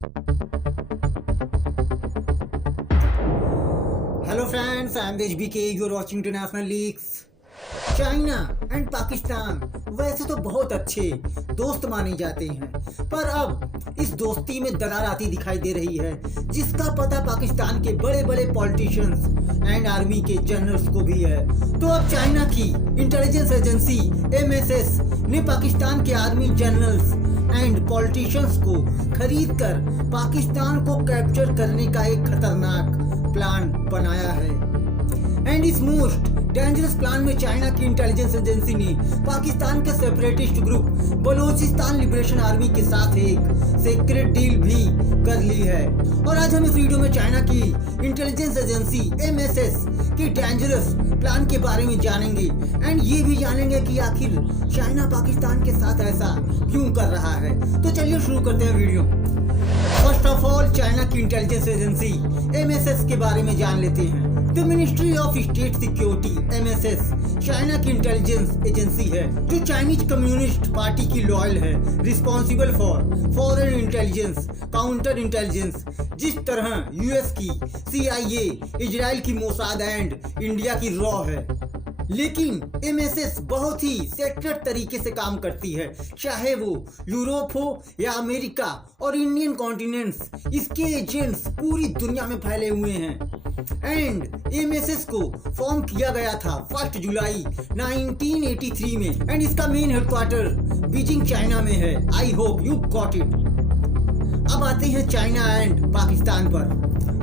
Hello friends, I am HBK. You are watching International Leaks. China and Pakistan वैसे तो बहुत अच्छे दोस्त माने जाते हैं, पर अब इस दोस्ती में दरार आती दिखाई दे रही है, जिसका पता पाकिस्तान के बड़े बड़े पॉलिटिशियंस एंड आर्मी के जनरल्स को भी है। तो अब चाइना की इंटेलिजेंस एजेंसी MSS ने पाकिस्तान के आर्मी जनरल्स एंड पॉलिटिशियंस को खरीद कर पाकिस्तान को कैप्चर करने का एक खतरनाक प्लान बनाया है। एंड इस मोस्ट डेंजरस प्लान में चाइना की इंटेलिजेंस एजेंसी ने पाकिस्तान के separatist group Balochistan liberation army के साथ एक सीक्रेट डील भी कर ली है। और आज हम इस वीडियो में चाइना की इंटेलिजेंस एजेंसी MSS के डेंजरस प्लान के बारे में जानेंगे एंड ये भी जानेंगे कि आखिर चाइना पाकिस्तान के साथ ऐसा क्यों कर रहा है। तो चलिए शुरू करते हैं video. First of all, China की इंटेलिजेंस एजेंसी MSS के बारे में जान लेते हैं। The ministry of state security MSS China की इंटेलिजेंस एजेंसी है जो चाइनीज कम्युनिस्ट पार्टी की लॉयल है, responsible for foreign intelligence, counter intelligence, जिस तरह US की CIA, इजराइल की मोसाद एंड इंडिया की रॉ है। लेकिन MSS बहुत ही सेक्रेट तरीके से काम करती है, चाहे वो यूरोप हो या अमेरिका और इंडियन कॉन्टिनेंट्स, इसके एजेंट्स पूरी दुनिया में फैले हुए हैं। एंड MSS को फॉर्म किया गया था 1 जुलाई 1983 में एंड इसका मेन हेडक्वार्टर बीजिंग चाइना में है। I hope you got it. अब आते हैं चाइना एंड पाकिस्तान पर।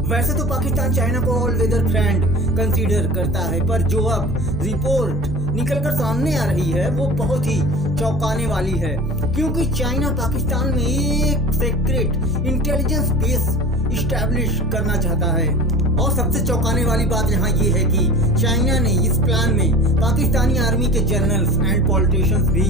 वैसे तो पाकिस्तान चाइना को ऑल वेदर फ्रेंड कंसीडर करता है, पर जो अब रिपोर्ट निकलकर सामने आ रही है वो बहुत ही चौंकाने वाली है, क्योंकि चाइना पाकिस्तान में एक सीक्रेट इंटेलिजेंस बेस इस्टेब्लिश करना चाहता है। और सबसे चौंकाने वाली बात यहाँ ये है कि चाइना ने इस प्लान में पाकिस्तानी आर्मी के जनरल्स एंड पॉलिटिशियंस भी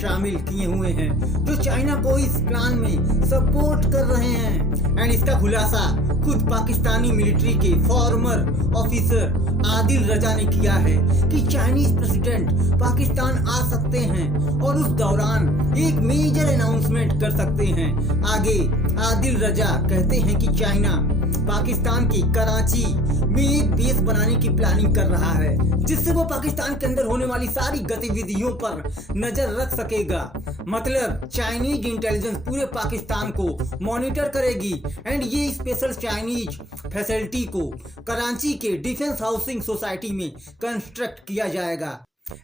शामिल किए हुए हैं, जो चाइना को इस प्लान में सपोर्ट कर रहे हैं। एंड इसका खुलासा खुद पाकिस्तानी मिलिट्री के फॉर्मर ऑफिसर आदिल रजा ने किया है कि चाइनीज प्रेसिडेंट पाकिस्तान आ सकते हैं और उस दौरान एक मेजर अनाउंसमेंट कर सकते हैं। आगे आदिल रजा कहते हैं कि चाइना पाकिस्तान की कराची में एक बेस बनाने की प्लानिंग कर रहा है, जिससे वो पाकिस्तान के अंदर होने वाली सारी गतिविधियों पर नजर रख सकेगा। मतलब चाइनीज इंटेलिजेंस पूरे पाकिस्तान को मॉनिटर करेगी एंड ये स्पेशल चाइनीज फैसिलिटी को कराची के डिफेंस हाउसिंग सोसाइटी में कंस्ट्रक्ट किया जाएगा।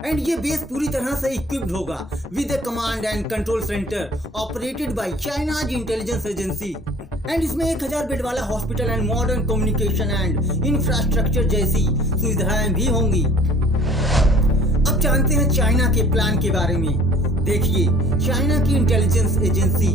एंड ये बेस पूरी तरह से इक्विप्ड होगा with A command and control centre operated by China's intelligence agency. And इसमें 1000 बेड वाला hospital and modern communication and infrastructure जैसी सुविधाएं भी होंगी। अब जानते हैं चाइना के प्लान के बारे में। देखिए, चाइना की इंटेलिजेंस एजेंसी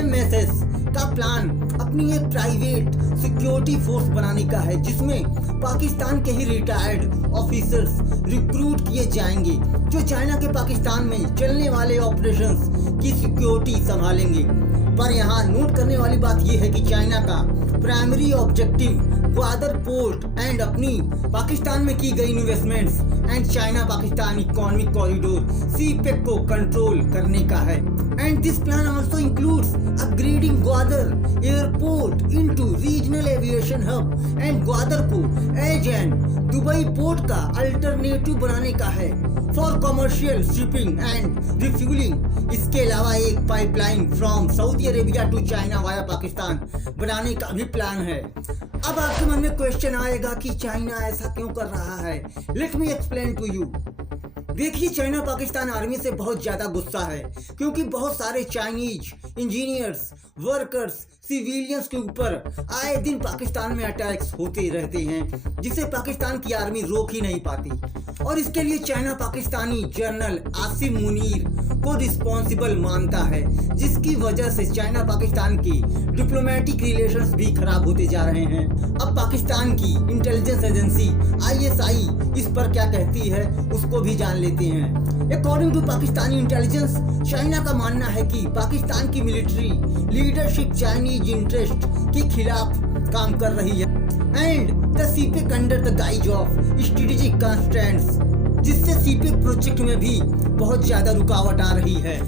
MSS का प्लान अपनी एक प्राइवेट सिक्योरिटी फोर्स बनाने का है, जिसमें पाकिस्तान के ही रिटायर्ड ऑफिसर्स रिक्रूट किए जाएंगे, जो चाइना के पाकिस्तान में चलने वाले ऑपरेशंस की सिक्योरिटी संभालेंगे। पर यहाँ नोट करने वाली बात यह है कि चाइना का primary objective Gwadar port and अपनी पाकिस्तान में की गई investments and China Pakistan economic corridor CPEC को कंट्रोल करने का है। And this plan also includes upgrading Gwadar airport into regional aviation hub and Gwadar को एज एंड दुबई पोर्ट का अल्टरनेटिव बनाने का है for commercial shipping and refuelling. इसके अलावा एक pipeline from Saudi Arabia to China via Pakistan बनाने का भी प्लान है। अब आपके मन में क्वेश्चन आएगा कि चाइना ऐसा क्यों कर रहा है। Let me explain to you. देखिए, चाइना पाकिस्तान आर्मी से बहुत ज्यादा गुस्सा है, क्योंकि बहुत सारे चाइनीज इंजीनियर्स, वर्कर्स, सिविलियंस के ऊपर आए दिन पाकिस्तान में अटैक्स होते रहते हैं, जिसे पाकिस्तान की आर्मी रोक ही नहीं पाती। और इसके लिए चाइना पाकिस्तानी जनरल आसिम मुनीर को रिस्पॉन्सिबल मानता है, जिसकी वजह से चाइना पाकिस्तान के डिप्लोमेटिक रिलेशंस भी खराब होते जा रहे हैं। अब पाकिस्तान की इंटेलिजेंस एजेंसी ISI इस पर क्या कहती है उसको भी जान लेते हैं। According to Pakistani intelligence, China का मानना है कि पाकिस्तान की मिलिट्री लीडरशिप चाइनीज इंटरेस्ट के खिलाफ काम कर रही है and the CPEC under the guys of strategic constraints, जिससे CPEC प्रोजेक्ट में भी बहुत ज्यादा रुकावट आ रही है।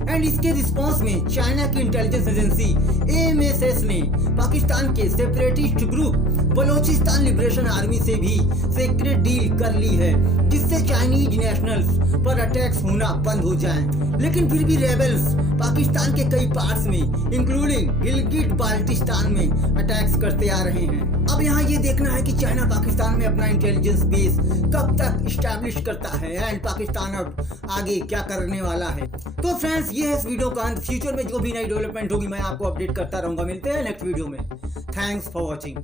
एंड इसके रिस्पॉन्स में चाइना की इंटेलिजेंस एजेंसी AMSS ने पाकिस्तान के separatist group Balochistan liberation army से भी सीक्रेट डील कर ली है, जिससे चाइनीज नेशनल्स पर अटैक्स होना बंद हो जाएं। लेकिन फिर भी रेबल्स पाकिस्तान के कई पार्ट्स में इंक्लूडिंग गिलगिट बाल्टिस्तान में अटैक्स करते आ रहे हैं। अब यहाँ ये देखना है कि चाइना पाकिस्तान में अपना इंटेलिजेंस बेस कब तक इस्टेब्लिश करता है एंड पाकिस्तान अब आगे क्या करने वाला है। तो फ्रेंड्स, ये है इस वीडियो का अंत। फ्यूचर में जो भी नई डेवलपमेंट होगी मैं आपको अपडेट करता रहूंगा। मिलते हैं नेक्स्ट वीडियो में। Thanks for watching.